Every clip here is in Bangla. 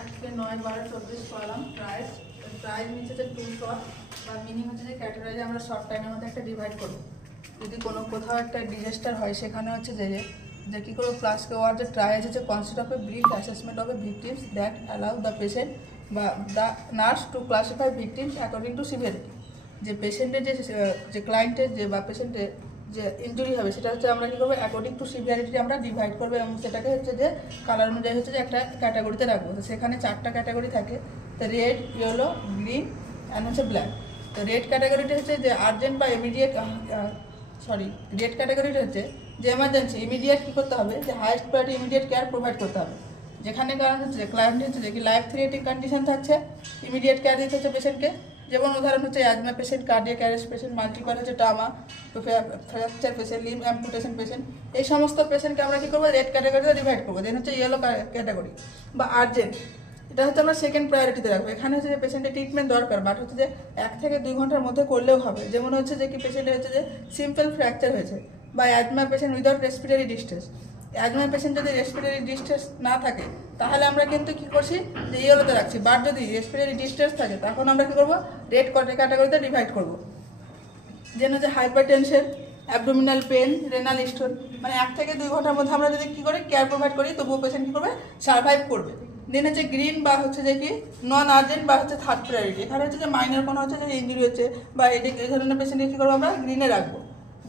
আজকে 9, 12, 24 পড়ালাম প্রাইস। প্রাইস নিচে যে 2 শর্ট বা মিনিং হচ্ছে যে ক্যাটাগরাইজে আমরা শর্ট টাইমের মধ্যে একটা ডিভাইড করবো। যদি কোথাও একটা ডিজাস্টার হয় সেখানে হচ্ছে যে কী করবো প্লাসকে ওয়ার যে ট্রাইজ হচ্ছে concept of a brief assessment of a victims that allow the patient বা the nurse to classify victims according to severity. যে পেশেন্টের যে ক্লায়েন্টের বা পেশেন্টের যে ইনজুরি হবে সেটা হচ্ছে আমরা কী করবো অ্যাকর্ডিং টু সিভিয়ারিটি আমরা ডিভাইড করবো এবং সেটাকে হচ্ছে যে কালার অনুযায়ী হচ্ছে যে একটা ক্যাটাগরিতে রাখবো। তো সেখানে 4টা ক্যাটাগরি থাকে, তো রেড, ইয়েলো, গ্রিন অ্যান্ড হচ্ছে ব্ল্যাক। তো রেড ক্যাটাগরিটা হচ্ছে যে আর্জেন্ট বা ইমিডিয়েট, রেড ক্যাটাগরিটা হচ্ছে যে এমার্জেন্সি ইমিডিয়েট কী করতে হবে, যে highest priority immediate care provide করতে হবে। যেখানে কারণ হচ্ছে যে ক্লায়েন্ট হচ্ছে যে কি লাইফ থ্রেটিং কন্ডিশন থাকছে, ইমিডিয়েট কেয়ার দিতে হচ্ছে পেশেন্টকে। যেমন উদাহরণ হচ্ছে asthma patient, cardiac arrest patient, multiple হচ্ছে trauma, fracture patient, limb amputation patient, এই সমস্ত পেশেন্টকে আমরা কী করবো রেড ক্যাটাগরিতে ডিভাইড করবো। দেন হচ্ছে ইয়েলো ক্যাটাগরি বা আর্জেন্ট, এটা হচ্ছে আমরা সেকেন্ড প্রায়োরিটিতে রাখবো। এখানে হচ্ছে যে পেশেন্টের ট্রিটমেন্ট দরকার, বাট হচ্ছে যে 1 থেকে 2 ঘন্টার মধ্যে করলেও হবে। যেমন হচ্ছে যে কি পেশেন্টের হচ্ছে যে সিম্পল ফ্র্যাকচার হয়েছে বা asthma patient without respiratory distress. Asthma patient যদি রেসপিরেটরি ডিস্ট্রেস না থাকে তাহলে আমরা কিন্তু কী করছি যে ইয়েলোতে রাখছি, বাট যদি রেসপিরেটরি ডিস্ট্রেস থাকে তখন আমরা কী করবো রেড ক্যাটাগরিতে ডিভাইড করবো। যেন হচ্ছে hyper tension, abdominal pain, renal stone, মানে 1 থেকে 2 ঘন্টার মধ্যে আমরা যদি কী করে কেয়ার প্রোভাইড করি তবুও পেশেন্ট কী করবে সার্ভাইভ করবে। দেন হচ্ছে গ্রিন বা হচ্ছে যে কি নন আর্জেন্ট বা হচ্ছে থার্ড প্রায়োরিটি। এখানে হচ্ছে যে মাইনর কোনো হচ্ছে যে ইঞ্জুরি হচ্ছে বা এই ধরনের পেশেন্টকে কী করবো আমরা গ্রিনে রাখবো।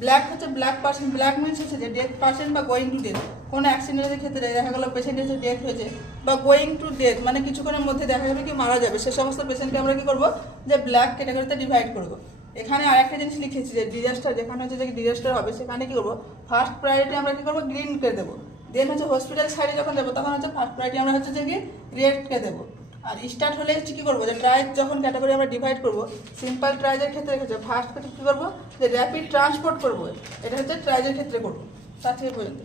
ব্ল্যাক হচ্ছে ব্ল্যাক পার্সেন্ট, ব্ল্যাক মিনস হচ্ছে যে ডেথ পার্সেন্ট বা গোয়িং টু ডেথ। কোনো অ্যাক্সিডেন্টের ক্ষেত্রে দেখা গেলো পেশেন্ট হচ্ছে ডেথ হয়েছে বা গোয়িং টু ডেথ, মানে কিছুক্ষণের মধ্যে দেখা যাবে কি মারা যাবে, সে সমস্ত পেশেন্টকে আমরা কী করবো যে ব্ল্যাক ক্যাটাগরিতে ডিভাইড করবো। এখানে আরেকটা জিনিস লিখেছি যে ডিজাস্টার, যেখানে হচ্ছে যে ডিজাস্টার হবে সেখানে কী করবো ফার্স্ট প্রায়োরিটি আমরা কী করবো গ্রিনকে দেবো। দেন হচ্ছে হসপিটাল সাইডে যখন দেবো তখন হচ্ছে ফার্স্ট প্রায়োরিটি আমরা হচ্ছে যে কি রেডকে দেবো। আর স্টার্ট হলে হচ্ছে কী করবো যে ট্রাইজ যখন ক্যাটাগরি আমরা ডিভাইড করবো, সিম্পল ট্রাইজের ক্ষেত্রে হচ্ছে ফার্স্ট কী করবো যে র্যাপিড ট্রান্সপোর্ট করবো, এটা হচ্ছে ট্রাইজের ক্ষেত্রে করবো। তার থেকে পর্যন্ত